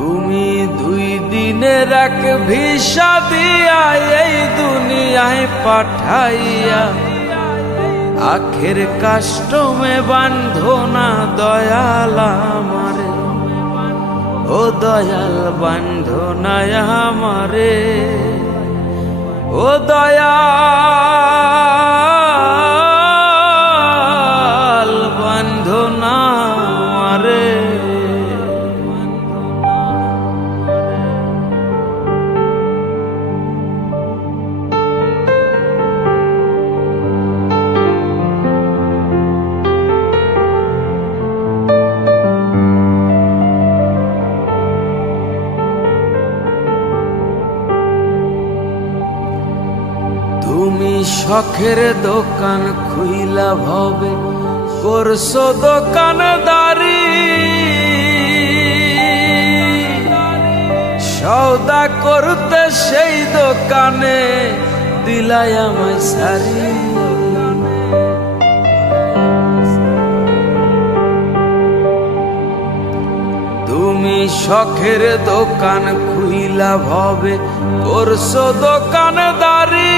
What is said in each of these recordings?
তুমি দুই দিনে রাখ ভিসা দিয়া এই দুনিয়ায় পাঠাইয়া আখের কাষ্টমে না দয়াল আমারে ও দয়াল না আমারে ও দয়াল তুমি শখের দোকান খুইলা ভবে করছো দোকানদারি সৌদা করতে সেই দোকানে দিলাই আমায় সারি তুমি শখের দোকান খুইলা ভবে করছো দোকানদারি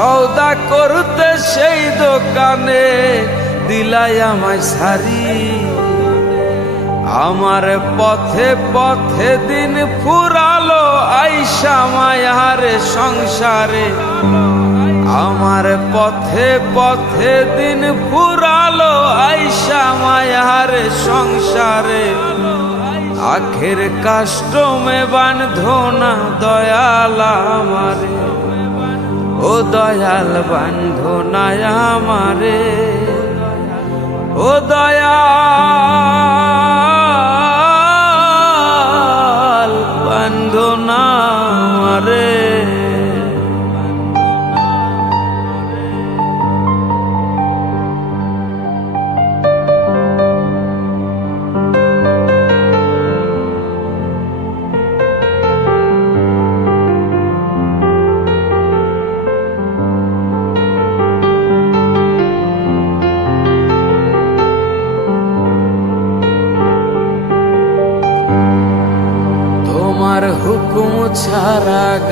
সৌদা করতে সেই দোকানে দিলাই আমায় সারি আমার পথে পথে দিন ফুরালো আইসা মায়ারে সংসারে আমার পথে পথে দিন ফুরালো আইসা মায়ারে সংসারে আখের কাস্টমে ধোনা দয়ালা আমারে ও দয়াল বান্ধো নাই আমারে ও দয়াল বান্ধো না আমারে হুকুম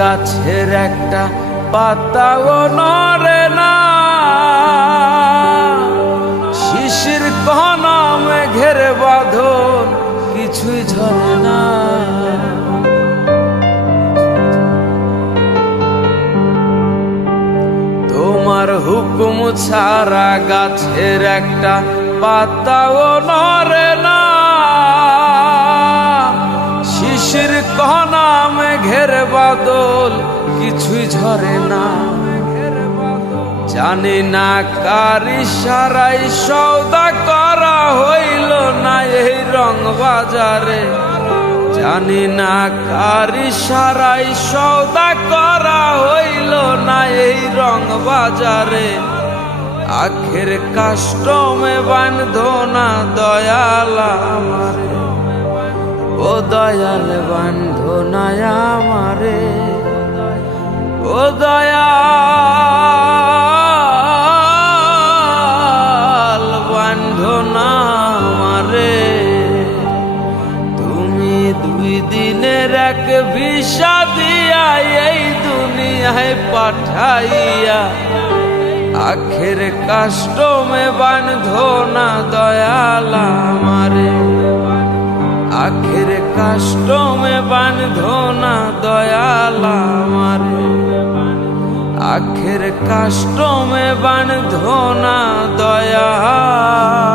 গাছের একটা পাতাও নড়ে না শিশির কহনা মেঘের বাঁধন কিছুই ঝরে না তোমার হুকুম ছাড়া গাছের একটা পাতাও নড়ে না নিশির কহনাম ঘের বাদল কিছুই ঝরে না জানি না কারি সারাই সৌদা করা হইল না এই রং বাজারে জানি না কারি সারাই সৌদা করা হইল না এই রং বাজারে আখের কাস্টমে বান্ধ না দয়াল আমারে ও দয়াল বান্ধনায় মারে ও দয়াল বন্ধ আমারে তুমি দুই দিনের এক বিষা দিয়া এই দুনিয়ায় পাঠাইয়া আখের কাষ্টমে না দয়াল আমারে আখের কাষ্টমে বান্ধো না দয়ালা মারে আখের কাষ্টমে বান্ধো না দয়া